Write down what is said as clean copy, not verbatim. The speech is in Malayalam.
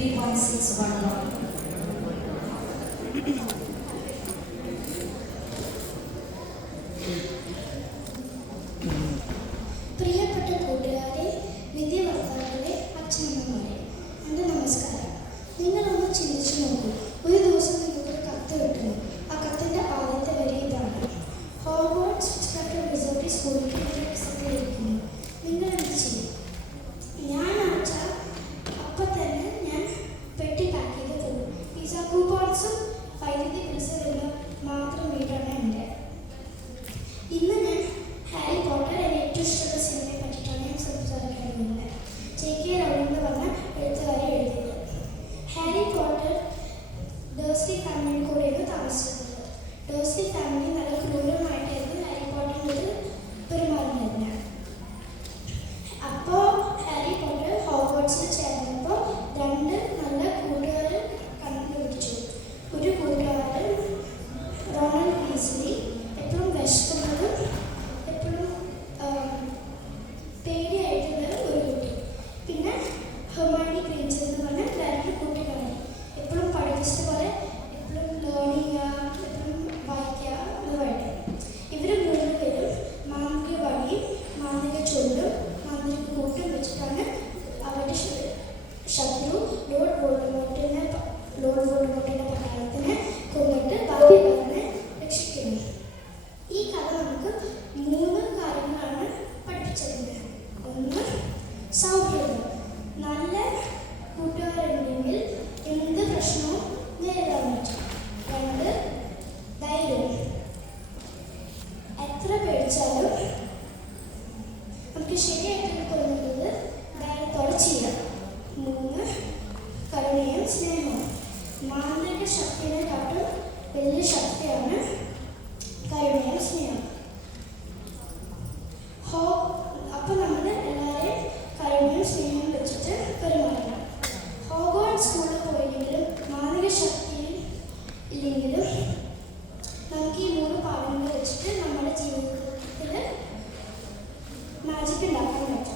31611. പ്രിയപ്പെട്ട കൂട്ടുകാരെ, വിദ്യാഭ്യാസക്കാരെ, അച്ഛനമ്മമാരെ, എൻ്റെ നമസ്കാരം. നിങ്ങളൊന്ന് ചിന്തിച്ചു നോക്കൂ. ഒരു ദിവസം നിങ്ങൾക്കൊരു കത്ത് കിട്ടുന്നു. ആ കത്തിൻ്റെ ആദ്യത്തെ വരി ഇതാണ്: ഹോഗ്വാർട്സ് റിസോർട്ടിൽ സ്കൂളിൽ ഇരിക്കുന്നു. നിങ്ങൾ എന്ത് ചെയ്യും? ഞാൻ അയച്ചാൽ അപ്പം തന്നെ ഞാൻ പെട്ടി പാക്ക് ചെയ്ത് പോകും. പിസ കൂപ്പൺസും വൈദ്യുതി ബിൽസും മാത്രം വീട്ടാണ് എൻ്റെ. ഇന്ന് ഞാൻ ഹാരി പോട്ടർ എൻ്റെ ഏറ്റവും ഇഷ്ടമുള്ള സിനിമയെ പറ്റിയിട്ടാണ് ഞാൻ സംസാരിക്കാൻ പോകുന്നത്. JK റൗളിംഗ് എന്ന് പറഞ്ഞ എഴുത്തുകാരി എഴുതിയത്. ഹാരി പോട്ടർ ഡേഴ്സ്ലി ഫാമിലിയുടെ കൂടെയാണ് താമസിച്ചിരുന്നത്. ഡേഴ്സ്ലി ഫാമിലി നല്ല ക്രൂരമായിട്ടായിരുന്നു ഹാരി പോട്ടറിനോട് പെരുമാറുന്നത്. അപ്പോൾ ഹാരി പോട്ടർ ഹോഗ്വാർട്സിൽ ചേർന്നപ്പോൾ രണ്ട് നല്ല കൂട്ടുകാരും കണ്ടുപിടിച്ചു. ഒരു കൂട്ടുകാരൻ റോണൾഡ് വീസ്ലി, എപ്പോഴും വിശക്കുന്നതും എപ്പോഴും പേടിയായിട്ടുള്ള ഒരു കുട്ടി. പിന്നെ ഹെർമൈനി ഗ്രേഞ്ചർ എന്ന് പറഞ്ഞ വേറൊരു കൂട്ടുകാരൻ, എപ്പോഴും പഠിപ്പിച്ച പോലെ എപ്പോഴും ലേൺ ചെയ്യുക, എപ്പോഴും വായിക്കുക എന്ന് വേണ്ടത്. ഇവർ മൂന്ന് പേരും മാന്ത്രിക വടിയും മാന്ത്രിക ചുണ്ടും മാന്ത്രിക കൂട്ടും വെച്ചിട്ടാണ് അവരുടെ ശത്രു ലോർഡ് വോൾഡമോർട്ടിനെ പട്ടാളത്തിനെ കൊന്നിട്ട് ബാക്കിയുള്ളവരെ രക്ഷിക്കുന്നത്. ഈ കഥ നമുക്ക് മൂന്ന് കാര്യങ്ങളാണ് പഠിപ്പിച്ചിരുന്നത്. ഒന്ന്, സൗഹൃദം. നല്ല കൂട്ടുകാരുണ്ടെങ്കിൽ എന്ത് പ്രശ്നവും നേരിടാൻ പറ്റും. രണ്ട്, ധൈര്യം. എത്ര പേടിച്ചാലും നമുക്ക് ശരിയായിട്ട് തോന്നുന്നത് ധൈര്യത്തോടെ ചെയ്യാം. മൂന്ന്, കരുണയും സ്നേഹവും. മാന്ത്രിക ശക്തിയെക്കാട്ടും വലിയ ശക്തിയാണ് കരുണയും സ്നേഹം. അപ്പോൾ നമ്മൾ എല്ലാവരെയും കരുണയും സ്നേഹവും വെച്ചിട്ട് പെരുമാറണം. ഹോഗ്വാർട്സ് സ്കൂളിൽ പോയില്ലെങ്കിലും മാന്ത്രിക ശക്തി ഇല്ലെങ്കിലും നമുക്ക് ഈ മൂന്ന് പാഠങ്ങൾ വെച്ചിട്ട് നമ്മുടെ ജീവിതത്തിൽ മാജിക് ഉണ്ടാക്കാൻ പറ്റും.